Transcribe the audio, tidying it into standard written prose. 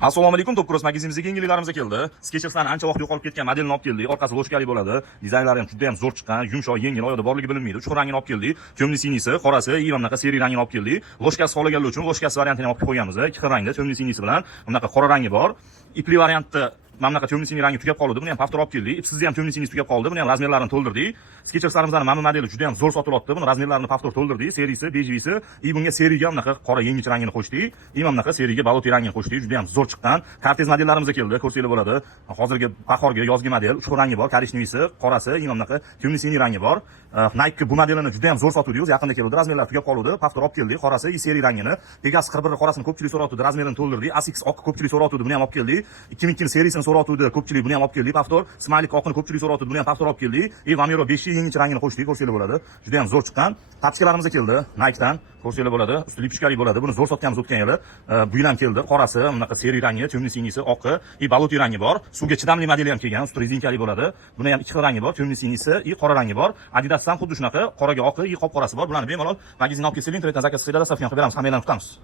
Assalomu alaykum, Top Cross magazinimizga yengilliklarimizga keldi. Skecherslarni ancha vaqt yo'qolib ketgan modelni olib keldik. Orqasi loshkali bo'ladi. Dizaynlari ham juda ham zo'r chiqqan, yumshoq, yengil, oyoqda borligi bilinmaydi. Uch xil rangini olib keldik. Temniy sinisi, qorasi, va bunaqa seri rangini olib keldik. Loshkasi xohlaganlar uchun loshkasi variantini olib qo'yamiz. Ikki xil rangda temniy sinisi bilan bunaqa qora rangi bor. Ipli variantda mana bunaqa temniy sinisining rangi tugab qoldi. Buni ham paftor olib keldik. Ipsiz ham temniy sinisi tugab qoldi. Buni ham razmerlarini to'ldirdik. Skecherslarimizning mana modeli juda ham zo'r sotilyapti. Buni razmerlarini paftor to'ldirdik. Serisi, bejvisi, bunga seriga bunaqa qora yengil rangini qo'shdik. Mana bunaqa seriga baloti rangini qo'shdik. Juda ham zo'r chiqqan. Kartez modellarimizga keldi. Ko'rsanglar bo'ladi. Hozirgi bahorgi, yozgi model, uch xil rangi bor. Korichnevisi, qorasi, mana bunaqa temniy siniy rangi bor. Nike bu modelini juda ham zo'r sotuvdik. Yaqinda keldi. Razmerlar tugab qoldi. Paftor olib keldik. Qorasi, seri rangini. Pegasus 41 qorasini ko'pchilik so'rayotdi. Razmerini to'ldirdik. ASICS oq ko'pchilik so'rayotdi. Buni ham olib keldik. 2002 serisini so'rayotdi. Ko'pchilik buni ham olib keldik. Paftor Smiley oqini ko'pchilik so'rayotdi. Buni ham paftor olib keldik. Vamiro 5 yengil rangini qo'shdik. Ko'rsanglar bo'ladi. Juda ham zo'r chiqqan. Tapchkalarimizga keldi. Nike'dan. Ko'rsanglar bo'ladi. Usti lipishkali bo'ladi. Buni zo'r sotganmiz o'tgan yili. Bu yil ham keldi. Qorasi, bunaqa seri rangi, temniy sinisi, oqi, baloti rangi bor. Suvga chidamli modeli ham kelgan. Usti rezinkali bo'ladi. Buni ham ikki xil rangi bor. Temniy sinisi, qora rangi bor. Adidasdan xuddi shunaqa qoraga oqi, qop qorasi bor. Bularni bemalol magazinga olib kelsanglar, internetdan zakaz qilib beramiz. Hammanglarni kutamiz.